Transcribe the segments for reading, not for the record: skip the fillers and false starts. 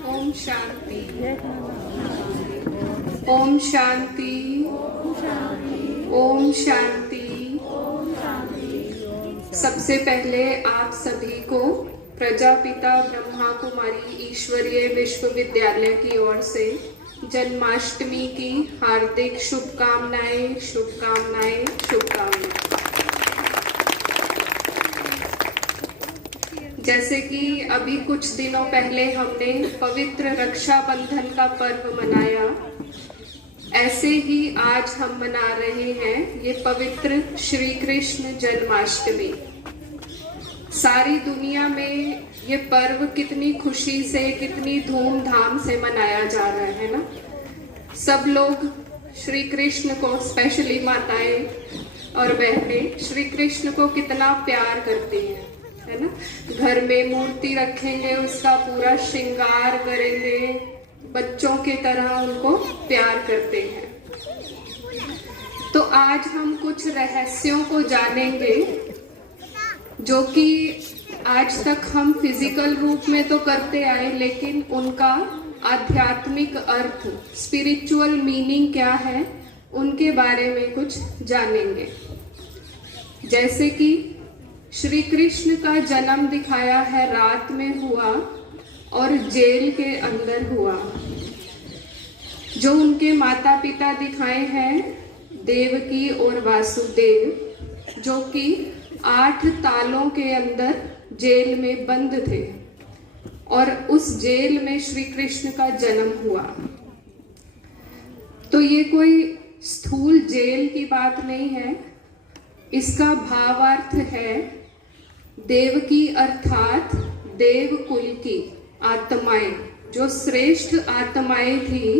ओम शांति। ओम शांति। ओम शांति। सबसे पहले आप सभी को प्रजापिता ब्रह्मा कुमारी ईश्वरीय विश्वविद्यालय की ओर से जन्माष्टमी की हार्दिक शुभकामनाएं, शुभकामनाएं, शुभकामनाएं। जैसे कि अभी कुछ दिनों पहले हमने पवित्र रक्षाबंधन का पर्व मनाया, ऐसे ही आज हम मना रहे हैं ये पवित्र श्री कृष्ण जन्माष्टमी। सारी दुनिया में ये पर्व कितनी खुशी से, कितनी धूमधाम से मनाया जा रहा है ना। सब लोग श्री कृष्ण को, स्पेशली माताएं और बहनें, श्री कृष्ण को कितना प्यार करती हैं, है ना। घर में मूर्ति रखेंगे, उसका पूरा श्रृंगार करेंगे, बच्चों की तरह उनको प्यार करते हैं। तो आज हम कुछ रहस्यों को जानेंगे जो कि आज तक हम फिजिकल रूप में तो करते आए, लेकिन उनका आध्यात्मिक अर्थ, स्पिरिचुअल मीनिंग क्या है, उनके बारे में कुछ जानेंगे। जैसे कि श्री कृष्ण का जन्म दिखाया है रात में हुआ और जेल के अंदर हुआ। जो उनके माता पिता दिखाए हैं देवकी और वासुदेव, जो कि 8 तालों के अंदर जेल में बंद थे और उस जेल में श्री कृष्ण का जन्म हुआ। तो ये कोई स्थूल जेल की बात नहीं है, इसका भावार्थ है देवकी अर्थात देव कुल की आत्माएं, जो श्रेष्ठ आत्माएं थी।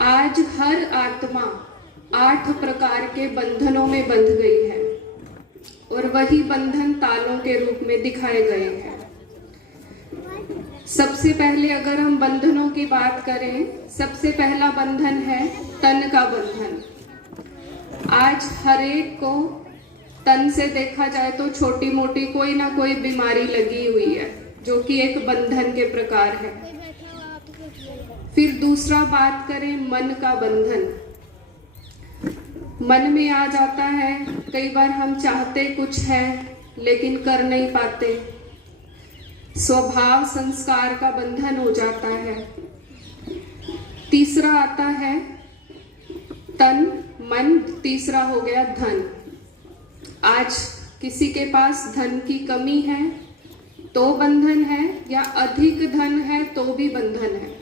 आज हर आत्मा 8 प्रकार के बंधनों में बंध गई है और वही बंधन तालों के रूप में दिखाए गए हैं। सबसे पहले अगर हम बंधनों की बात करें, सबसे पहला बंधन है तन का बंधन। आज हर एक को तन से देखा जाए तो छोटी मोटी कोई ना कोई बीमारी लगी हुई है, जो कि एक बंधन के प्रकार है। फिर दूसरा बात करें मन का बंधन। मन में आ जाता है, कई बार हम चाहते कुछ है लेकिन कर नहीं पाते, स्वभाव संस्कार का बंधन हो जाता है। तीसरा आता है तन, मन, तीसरा हो गया धन। आज किसी के पास धन की कमी है तो बंधन है, या अधिक धन है तो भी बंधन है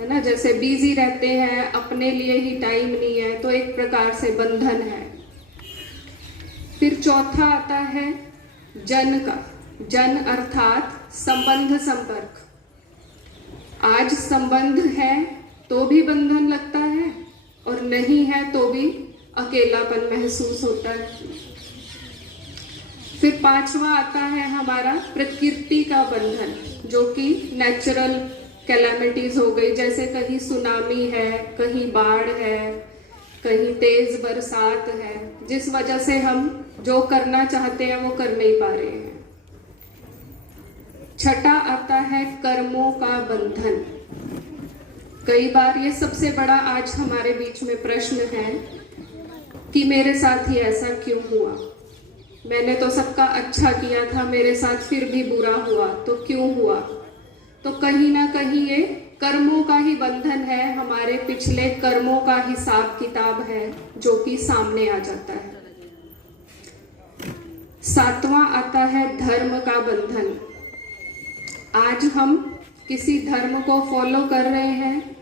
ना। जैसे बिजी रहते हैं, अपने लिए ही टाइम नहीं है, तो एक प्रकार से बंधन है। फिर चौथा आता है जन का। जन अर्थात संबंध, संपर्क। आज संबंध है तो भी बंधन लगता है और नहीं है तो भी अकेलापन महसूस होता है। फिर पांचवा आता है हमारा प्रकृति का बंधन, जो कि नेचुरल कैलामिटीज हो गई, जैसे कहीं सुनामी है, कहीं बाढ़ है, कहीं तेज बरसात है, जिस वजह से हम जो करना चाहते हैं वो कर नहीं पा रहे हैं। छठा आता है कर्मों का बंधन। कई बार ये सबसे बड़ा आज हमारे बीच में प्रश्न है कि मेरे साथ ही ऐसा क्यों हुआ, मैंने तो सबका अच्छा किया था, मेरे साथ फिर भी बुरा हुआ, तो क्यों हुआ। तो कहीं ना कहीं ये कर्मों का ही बंधन है, हमारे पिछले कर्मों का हिसाब किताब है जो कि सामने आ जाता है। सातवां आता है धर्म का बंधन। आज हम किसी धर्म को फॉलो कर रहे हैं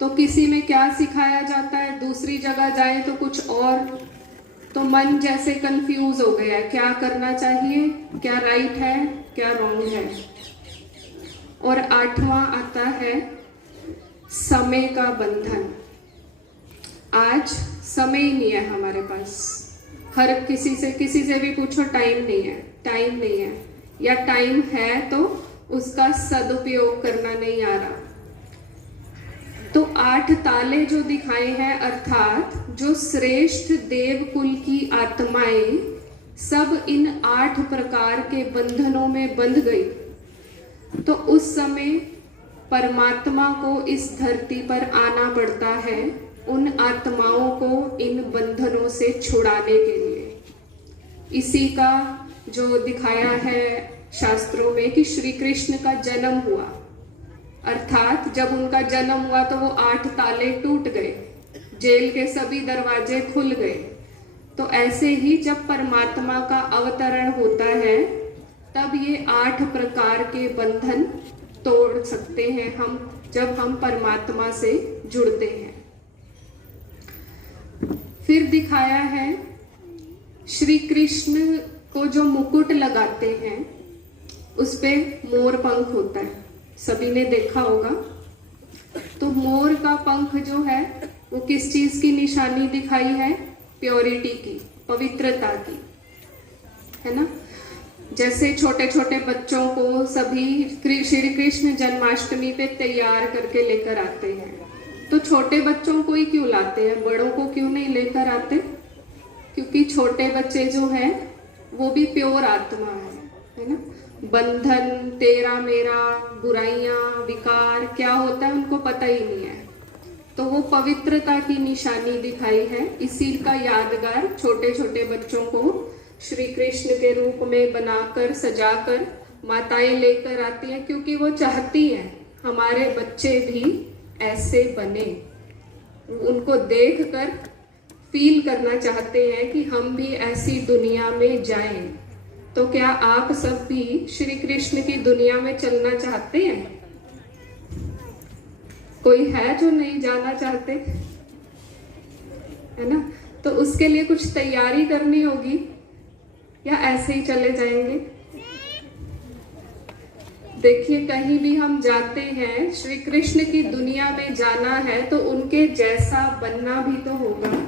तो किसी में क्या सिखाया जाता है, दूसरी जगह जाए तो कुछ और, तो मन जैसे कंफ्यूज हो गया है, क्या करना चाहिए, क्या राइट है, क्या रॉन्ग है। और आठवां आता है समय का बंधन। आज समय ही नहीं है हमारे पास, हर किसी से भी पूछो, टाइम नहीं है, टाइम नहीं है, या टाइम है तो उसका सदुपयोग करना नहीं आ रहा। तो 8 ताले जो दिखाए हैं, अर्थात जो श्रेष्ठ देव कुल की आत्माएं सब इन 8 प्रकार के बंधनों में बंध गई। तो उस समय परमात्मा को इस धरती पर आना पड़ता है उन आत्माओं को इन बंधनों से छुड़ाने के लिए। इसी का जो दिखाया है शास्त्रों में कि श्री कृष्ण का जन्म हुआ, अर्थात जब उनका जन्म हुआ तो वो 8 ताले टूट गए, जेल के सभी दरवाजे खुल गए। तो ऐसे ही जब परमात्मा का अवतरण होता है तब ये 8 प्रकार के बंधन तोड़ सकते हैं हम, जब हम परमात्मा से जुड़ते हैं। फिर दिखाया है श्री कृष्ण को जो मुकुट लगाते हैं उस पे मोर पंख होता है, सभी ने देखा होगा। तो मोर का पंख जो है वो किस चीज की निशानी दिखाई है? प्योरिटी की, पवित्रता की, है ना। जैसे छोटे छोटे बच्चों को सभी श्री कृष्ण जन्माष्टमी पे तैयार करके लेकर आते हैं, तो छोटे बच्चों को ही क्यों लाते हैं, बड़ों को क्यों नहीं लेकर आते? क्योंकि छोटे बच्चे जो हैं वो भी प्योर आत्मा है ना। बंधन, तेरा मेरा, बुराइयां, विकार क्या होता है उनको पता ही नहीं है, तो वो पवित्रता की निशानी दिखाई है। इसी का यादगार छोटे छोटे बच्चों को श्री कृष्ण के रूप में बनाकर सजाकर माताएं लेकर आती हैं, क्योंकि वो चाहती हैं हमारे बच्चे भी ऐसे बने, उनको देखकर फील करना चाहते हैं कि हम भी ऐसी दुनिया में जाएं। तो क्या आप सब भी श्री कृष्ण की दुनिया में चलना चाहते हैं? कोई है जो नहीं जाना चाहते, है ना। तो उसके लिए कुछ तैयारी करनी होगी या ऐसे ही चले जाएंगे? देखिए, कहीं भी हम जाते हैं, श्री कृष्ण की दुनिया में जाना है तो उनके जैसा बनना भी तो होगा।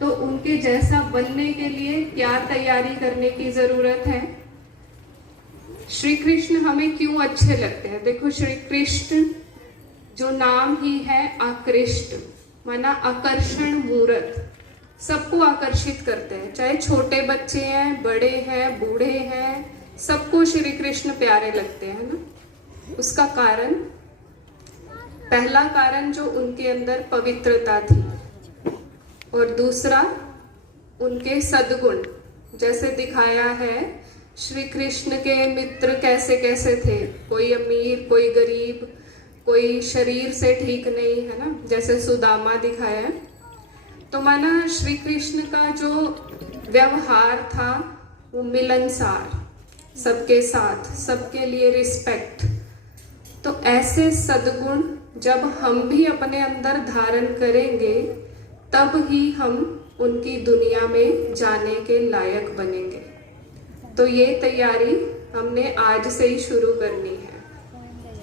तो उनके जैसा बनने के लिए क्या तैयारी करने की जरूरत है? श्री कृष्ण हमें क्यों अच्छे लगते हैं? देखो, श्री कृष्ण जो नाम ही है आकृष्ट, माना आकर्षण मूर्त, सबको आकर्षित करते हैं, चाहे छोटे बच्चे हैं, बड़े हैं, बूढ़े हैं, सबको श्री कृष्ण प्यारे लगते हैं ना। उसका कारण, पहला कारण जो उनके अंदर पवित्रता थी, और दूसरा उनके सद्गुण। जैसे दिखाया है श्री कृष्ण के मित्र कैसे कैसे थे, कोई अमीर, कोई गरीब, कोई शरीर से ठीक नहीं, है ना, जैसे सुदामा दिखाया है। तो माना श्री कृष्ण का जो व्यवहार था वो मिलनसार, सबके साथ, सबके लिए रिस्पेक्ट। तो ऐसे सद्गुण जब हम भी अपने अंदर धारण करेंगे तब ही हम उनकी दुनिया में जाने के लायक बनेंगे। तो ये तैयारी हमने आज से ही शुरू करनी है।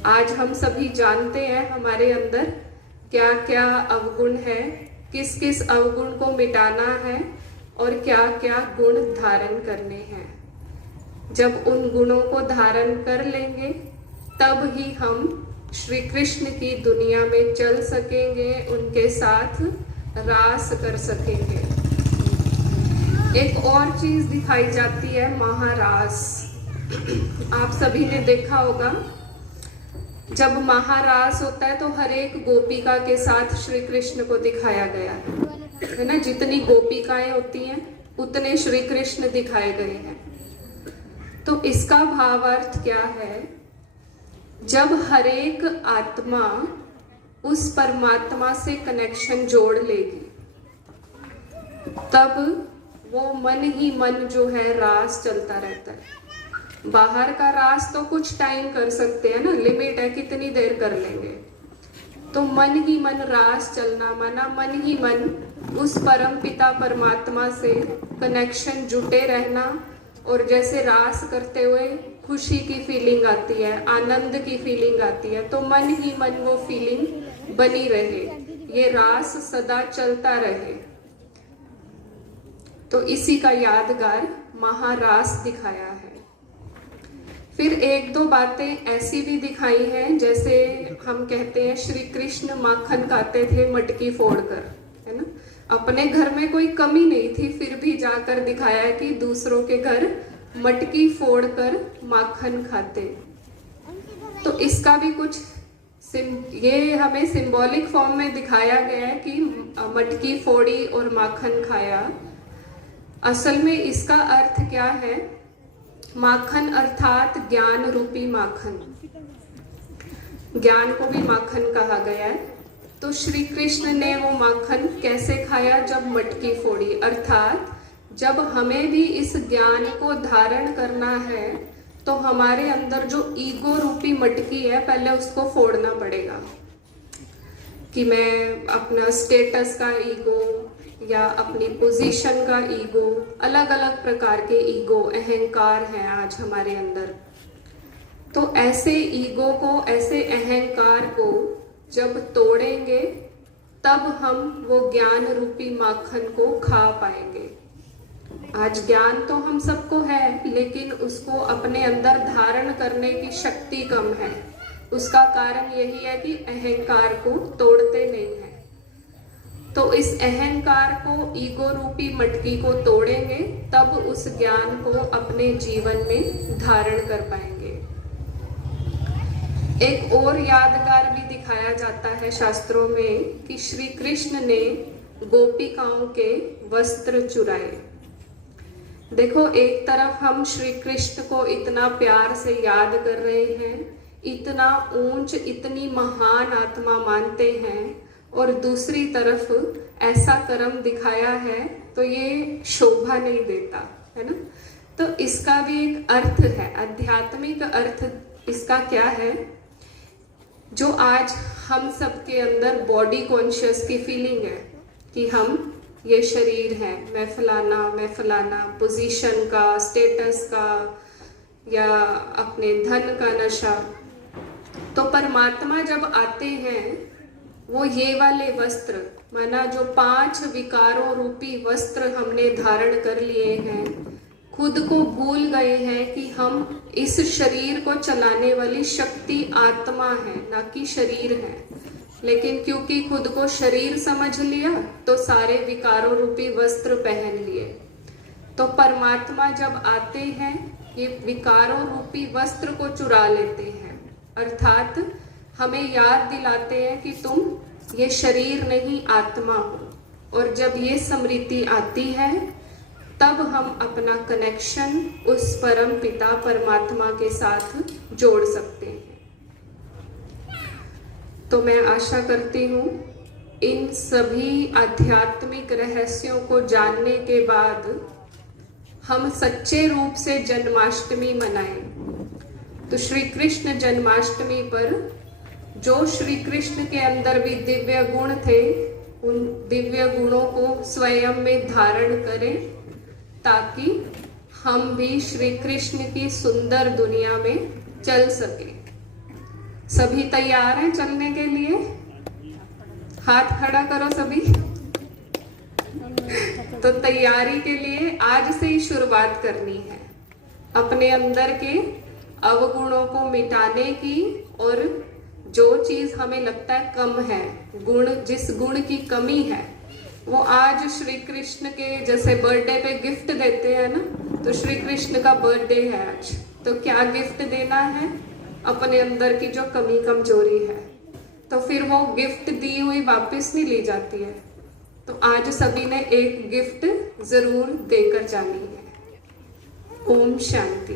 आज हम सभी जानते हैं हमारे अंदर क्या क्या अवगुण है, किस किस अवगुण को मिटाना है और क्या क्या गुण धारण करने हैं। जब उन गुणों को धारण कर लेंगे तब ही हम श्री कृष्ण की दुनिया में चल सकेंगे, उनके साथ रास कर सकेंगे। एक और चीज दिखाई जाती है, महारास। आप सभी ने देखा होगा जब महारास होता है तो हर एक गोपिका के साथ श्री कृष्ण को दिखाया गया है ना। जितनी गोपिकाएं होती हैं उतने श्री कृष्ण दिखाए गए हैं। तो इसका भावार्थ क्या है? जब हर एक आत्मा उस परमात्मा से कनेक्शन जोड़ लेगी तब वो मन ही मन जो है रास चलता रहता है। बाहर का रास तो कुछ टाइम कर सकते हैं ना, लिमिट है, कितनी देर कर लेंगे। तो मन ही मन रास चलना, माना मन ही मन उस परम पिता परमात्मा से कनेक्शन जुटे रहना। और जैसे रास करते हुए खुशी की फीलिंग आती है, आनंद की फीलिंग आती है, तो मन ही मन वो फीलिंग बनी रहे, ये रास सदा चलता रहे। तो इसी का यादगार महारास दिखाया है। फिर एक दो बातें ऐसी भी दिखाई हैं, जैसे हम कहते हैं श्री कृष्ण माखन खाते थे मटकी फोड़कर, है ना। अपने घर में कोई कमी नहीं थी, फिर भी जाकर दिखाया कि दूसरों के घर मटकी फोड़कर माखन खाते। तो इसका भी कुछ ये हमें सिंबॉलिक फॉर्म में दिखाया गया है कि मटकी फोड़ी और माखन खाया। असल में इसका अर्थ क्या है? माखन अर्थात ज्ञान रूपी माखन, ज्ञान को भी माखन कहा गया है। तो श्री कृष्ण ने वो माखन कैसे खाया? जब मटकी फोड़ी, अर्थात जब हमें भी इस ज्ञान को धारण करना है तो हमारे अंदर जो ईगो रूपी मटकी है पहले उसको फोड़ना पड़ेगा। कि मैं अपना स्टेटस का ईगो या अपनी पोजीशन का ईगो, अलग अलग प्रकार के ईगो, अहंकार हैं आज हमारे अंदर। तो ऐसे ईगो को, ऐसे अहंकार को जब तोड़ेंगे तब हम वो ज्ञान रूपी माखन को खा पाएंगे। आज ज्ञान तो हम सबको है, लेकिन उसको अपने अंदर धारण करने की शक्ति कम है। उसका कारण यही है कि अहंकार को तोड़ते नहीं है। तो इस अहंकार को, ईगो रूपी मटकी को तोड़ेंगे तब उस ज्ञान को अपने जीवन में धारण कर पाएंगे। एक और यादगार भी दिखाया जाता है शास्त्रों में कि श्री कृष्ण ने गोपिकाओं के वस्त्र चुराए। देखो, एक तरफ हम श्री कृष्ण को इतना प्यार से याद कर रहे हैं, इतना ऊंच, इतनी महान आत्मा मानते हैं, और दूसरी तरफ ऐसा कर्म दिखाया है तो ये शोभा नहीं देता है ना। तो इसका भी एक अर्थ है, आध्यात्मिक अर्थ इसका क्या है? जो आज हम सबके अंदर बॉडी कॉन्शियस की फीलिंग है कि हम, ये शरीर है, मैं फलाना, पोजीशन का, स्टेटस का, या अपने धन का नशा। तो परमात्मा जब आते हैं वो ये वाले वस्त्र, माना जो 5 विकारों रूपी वस्त्र हमने धारण कर लिए हैं, खुद को भूल गए हैं कि हम इस शरीर को चलाने वाली शक्ति आत्मा है, ना कि शरीर है। लेकिन क्योंकि खुद को शरीर समझ लिया तो सारे विकारों रूपी वस्त्र पहन लिए। तो परमात्मा जब आते हैं ये विकारों रूपी वस्त्र को चुरा लेते हैं, अर्थात हमें याद दिलाते हैं कि तुम ये शरीर नहीं, आत्मा हो। और जब ये स्मृति आती है तब हम अपना कनेक्शन उस परम पिता परमात्मा के साथ जोड़ सकते हैं। तो मैं आशा करती हूँ इन सभी आध्यात्मिक रहस्यों को जानने के बाद हम सच्चे रूप से जन्माष्टमी मनाएं। तो श्री कृष्ण जन्माष्टमी पर जो श्री कृष्ण के अंदर भी दिव्य गुण थे, उन दिव्य गुणों को स्वयं में धारण करें ताकि हम भी श्री कृष्ण की सुंदर दुनिया में चल सके। सभी तैयार हैं चलने के लिए? हाथ खड़ा करो सभी। तो तैयारी के लिए आज से ही शुरुआत करनी है, अपने अंदर के अवगुणों को मिटाने की, और जो चीज हमें लगता है कम है, गुण, जिस गुण की कमी है, वो आज श्री कृष्ण के जैसे बर्थडे पे गिफ्ट देते हैं ना, तो श्री कृष्ण का बर्थडे है आज, तो क्या गिफ्ट देना है? अपने अंदर की जो कमी कमजोरी है। तो फिर वो गिफ्ट दी हुई वापस नहीं ली जाती है। तो आज सभी ने एक गिफ्ट जरूर देकर जानी है। ओम शांति।